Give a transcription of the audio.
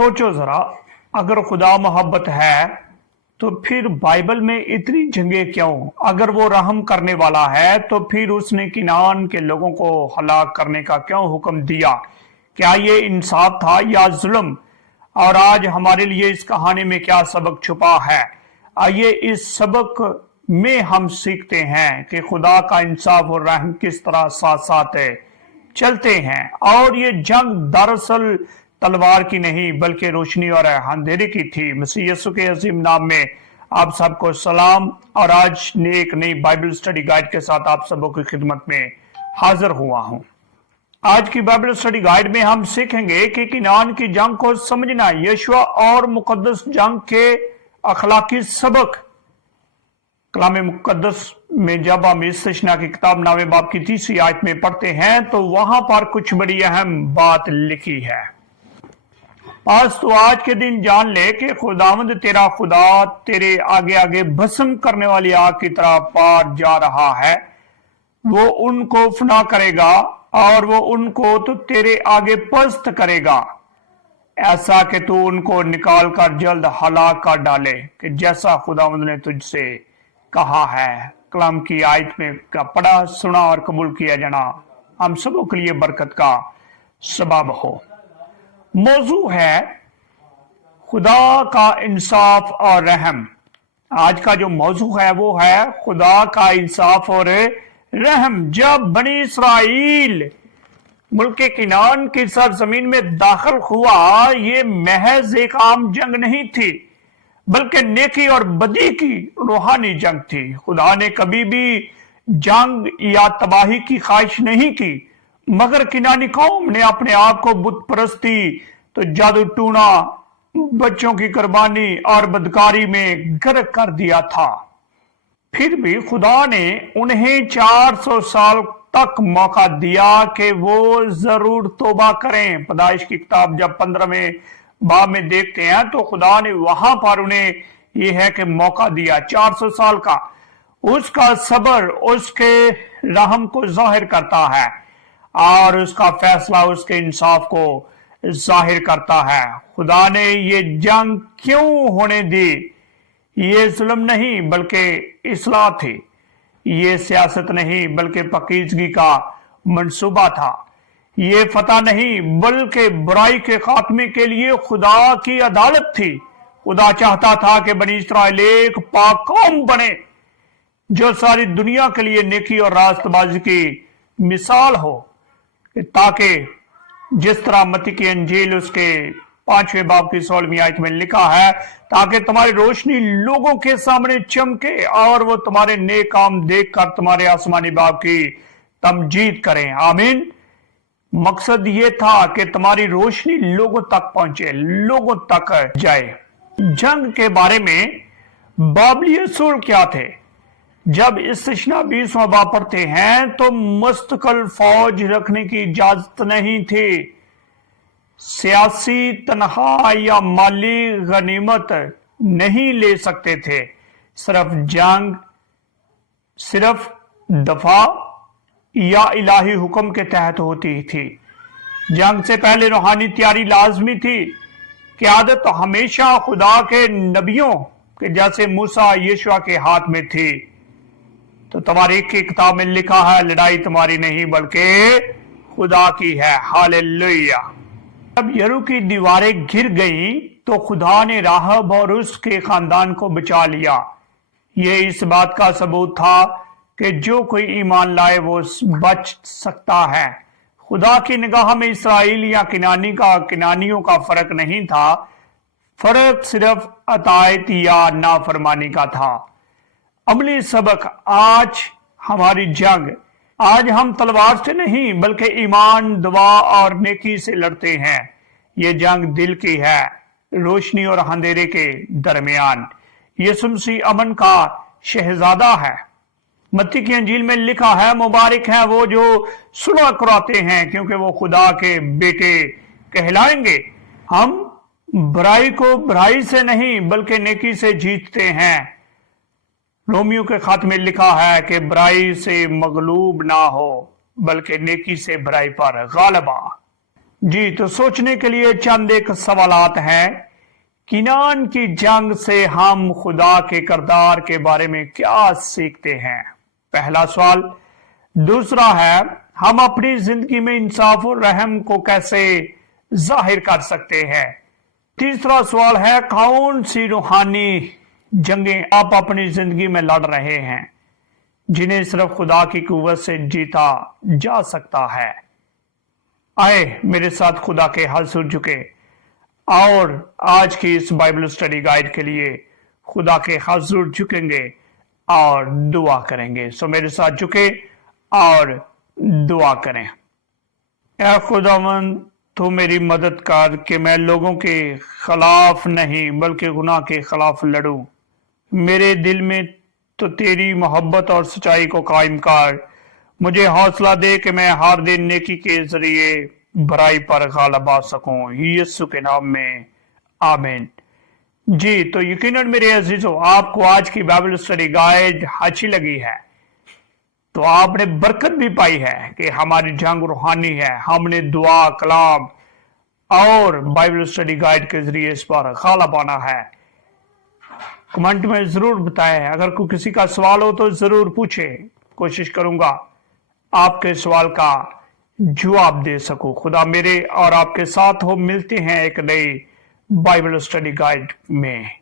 सोचो जरा, अगर खुदा मोहब्बत है तो फिर बाइबल में इतनी जंगें क्यों? अगर वो रहम करने वाला है तो फिर उसने किनान के लोगों को हलाक करने का क्यों हुक्म दिया? क्या ये इंसाफ था या जुल्म? और आज हमारे लिए इस कहानी में क्या सबक छुपा है? आइए इस सबक में हम सीखते हैं कि खुदा का इंसाफ और रहम किस तरह साथ साथ चलते हैं। और ये जंग दरअसल तलवार की नहीं बल्कि रोशनी और अंधेरे की थी। मसीह यीशु के अजीम नाम में आप सबको सलाम। और आज एक नई बाइबल स्टडी गाइड के साथ आप सबों की खिदमत में हाजिर हुआ हूं। आज की बाइबल स्टडी गाइड में हम सीखेंगे कि किनान की जंग को समझना, यशुआ और मुकद्दस जंग के अखलाकी सबक। कलाम मुकद्दस में जब हम इस्तिशना की किताब नावे बाब की 30वीं आयत में पढ़ते हैं तो वहां पर कुछ बड़ी अहम बात लिखी है। आज तो आज के दिन जान ले कि खुदावंद तेरा खुदा तेरे आगे आगे भस्म करने वाली आग की तरह पार जा रहा है। वो उनको फना करेगा और वो उनको तो तेरे आगे पस्त करेगा, ऐसा कि तू उनको निकाल कर जल्द हलाक कर डाले कि जैसा खुदावंद ने तुझसे कहा है। कलाम की आयत में का पढ़ा, सुना और कबूल किया जाना हम सबों के लिए बरकत का सबब हो। मौजू है खुदा का इंसाफ और रहम। आज का जो मौजू है वो है खुदा का इंसाफ और रहम। जब बनी इसराइल मुल्क किनान की सरजमीन में दाखिल हुआ, ये महज एक आम जंग नहीं थी बल्कि नेकी और बदी की रूहानी जंग थी। खुदा ने कभी भी जंग या तबाही की ख्वाहिश नहीं की, मगर किनानी कौम ने अपने आप को बुत परस्ती, तो जादू टूना, बच्चों की कुर्बानी और बदकारी में गर्क कर दिया था। फिर भी खुदा ने उन्हें 400 साल तक मौका दिया कि वो जरूर तौबा करें। पैदाइश की किताब जब 15वें बाब में देखते हैं तो खुदा ने वहां पर उन्हें यह है कि मौका दिया 400 साल का। उसका सब्र उसके रहम को जाहिर करता है और उसका फैसला उसके इंसाफ को जाहिर करता है। खुदा ने ये जंग क्यों होने दी? ये जुल्म नहीं बल्कि इस्लाह थी। ये सियासत नहीं बल्कि पाकीज़गी का मंसूबा था। ये फतह नहीं बल्कि बुराई के खात्मे के लिए खुदा की अदालत थी। खुदा चाहता था कि बनी इस्राइल एक पाक कौम बने जो सारी दुनिया के लिए नेकी और रास्तबाजी की मिसाल हो, ताकि जिस तरह मत्ती की अंजील उसके 5वें बाब की 16वीं आयत में लिखा है, ताकि तुम्हारी रोशनी लोगों के सामने चमके और वो तुम्हारे नेक काम देखकर तुम्हारे आसमानी बाप की तमजीद करें। आमीन। मकसद ये था कि तुम्हारी रोशनी लोगों तक पहुंचे, लोगों तक जाए। जंग के बारे में बाबली असूल क्या थे? जब इस्तिशना 20वां बाब पढ़ते हैं तो मुस्तकिल फौज रखने की इजाजत नहीं थी। सियासी तनहा या माली गनीमत नहीं ले सकते थे। सिर्फ जंग, सिर्फ दफा या इलाही हुक्म के तहत होती थी। जंग से पहले रूहानी तैयारी लाजमी थी। क़यादत हमेशा खुदा के नबियों के जैसे मूसा यीशुआ के हाथ में थी। तो तवारीख की किताब में लिखा है, लड़ाई तुम्हारी नहीं बल्कि खुदा की है। हालेलुया। जब यरू की दीवारें गिर गईं तो खुदा ने राहब और उसके खानदान को बचा लिया। ये इस बात का सबूत था कि जो कोई ईमान लाए वो बच सकता है। खुदा की निगाह में इसराइल या किनानियों का फर्क नहीं था। फर्क सिर्फ अतायत या नाफरमानी का था। अमली सबक आज हमारी जंग। आज हम तलवार से नहीं बल्कि ईमान, दुआ और नेकी से लड़ते हैं। ये जंग दिल की है, रोशनी और अंधेरे के दरमियान। यीशु मसीह अमन का शहजादा है। मत्ती की अंजील में लिखा है, मुबारक है वो जो सुलह कराते हैं क्योंकि वो खुदा के बेटे कहलाएंगे। हम बुराई को बुराई से नहीं बल्कि नेकी से जीतते हैं। रोमियो के खत में लिखा है कि बुराई से मगलूब ना हो बल्कि नेकी से बुराई पर गालिबा। जी, तो सोचने के लिए चंद एक सवालात हैं। किनान की जंग से हम खुदा के किरदार के बारे में क्या सीखते हैं? पहला सवाल। दूसरा है, हम अपनी जिंदगी में इंसाफ और रहम को कैसे जाहिर कर सकते हैं? तीसरा सवाल है, कौन सी रूहानी जंगें आप अपनी जिंदगी में लड़ रहे हैं जिन्हें सिर्फ खुदा की कुव्वत से जीता जा सकता है? आए मेरे साथ खुदा के हाथ झुके और आज की इस बाइबल स्टडी गाइड के लिए खुदा के हाथ झुकेंगे और दुआ करेंगे। सो मेरे साथ झुके और दुआ करें। ऐ खुदावन, तू मेरी मदद कर कि मैं लोगों के खिलाफ नहीं बल्कि गुनाह के खिलाफ लड़ूं। मेरे दिल में तो तेरी मोहब्बत और सच्चाई को कायम कर। मुझे हौसला दे कि मैं हर दिन नेकी के जरिए बुराई पर गालिब आ सकूं। यीशु के नाम में आमीन। जी, तो यकीनन मेरे अजीजों, आपको आज की बाइबल स्टडी गाइड अच्छी लगी है तो आपने बरकत भी पाई है कि हमारी जंग रूहानी है। हमने दुआ, कलाम और बाइबल स्टडी गाइड के जरिए इस पर गालिब आना है। कमेंट में जरूर बताएं। अगर कोई किसी का सवाल हो तो जरूर पूछे। कोशिश करूंगा आपके सवाल का जवाब दे सकूं। खुदा मेरे और आपके साथ हो। मिलते हैं एक नई बाइबल स्टडी गाइड में।